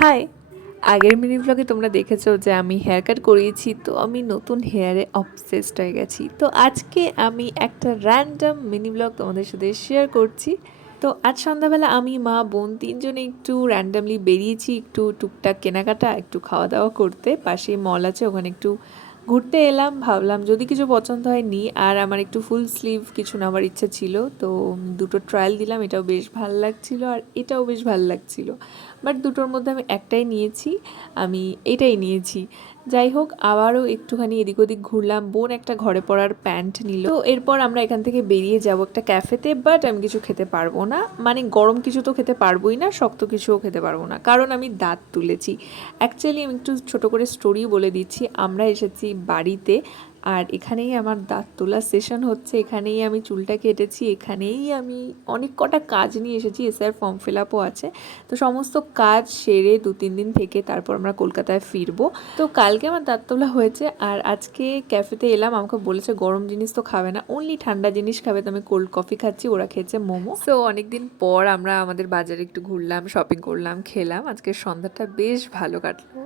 High, আগের mini ব্লগে তোমরা দেখেছো যে আমি হেয়ার কাট করিয়েছি, তো আমি নতুন হেয়ারে অবসেসড হয়ে গেছি। তো আজকে আমি একটা র্যান্ডম মিনি ব্লগ তোমাদের সাথে শেয়ার করছি। তো আজ সন্ধ্যাবেলা আমি মা বোন তিনজনে একটু র্যান্ডামলি বেরিয়েছি, একটু টুকটাক কেনাকাটা, একটু খাওয়া দাওয়া করতে। পাশে মল আছে, ওখানে একটু ঘুরতে এলাম। ভাবলাম যদি কিছু পছন্দ হয় নিই। আর আমার একটু ফুল স্লিভ কিছু নেওয়ার ইচ্ছা ছিল, তো দুটো ট্রায়াল দিলাম। এটাও বেশ ভালো লাগছিল আর এটাও বেশ ভালো লাগছিল, বাট দুটোর মধ্যে আমি একটাই নিয়েছি, আমি এটাই নিয়েছি। যাই হোক, আবারও একটুখানি এদিক ওদিক ঘুরলাম। বোন একটা ঘরে পরার প্যান্ট নিল। তো এরপর আমরা এখান থেকে বেরিয়ে যাব একটা ক্যাফেতে, বাট আমি কিছু খেতে পারবো না, মানে গরম কিছু তো খেতে পারবোই না, শক্ত কিছুও খেতে পারবো না, কারণ আমি দাঁত তুলেছি। অ্যাকচুয়ালি আমি একটু ছোট করে স্টোরি বলে দিচ্ছি। আমরা এসেছি বাড়িতে, আর এখানেই আমার দাঁত তোলার সেশন হচ্ছে, এখানেই আমি চুলটা কেটেছি, এখানেই আমি অনেক কটা কাজ নিয়ে এসেছি। এসআর ফর্ম ফিল আপও আছে। তো সমস্ত কাজ সেরে 2-3 দিন থেকে তারপর আমরা কলকাতায় ফিরবো। তো কালকে আমার দাঁত তোলা হয়েছে, আর আজকে ক্যাফেতে এলাম। আমাকে বলেছে গরম জিনিস তো খাবে না, অনলি ঠান্ডা জিনিস খাবে। তো আমি কোল্ড কফি খাচ্ছি, ওরা খেয়েছে মোমো। সো অনেকদিন পর আমরা আমাদের বাজারে একটু ঘুরলাম, শপিং করলাম, খেলাম। আজকের সন্ধ্যাটা বেশ ভালো কাটলো।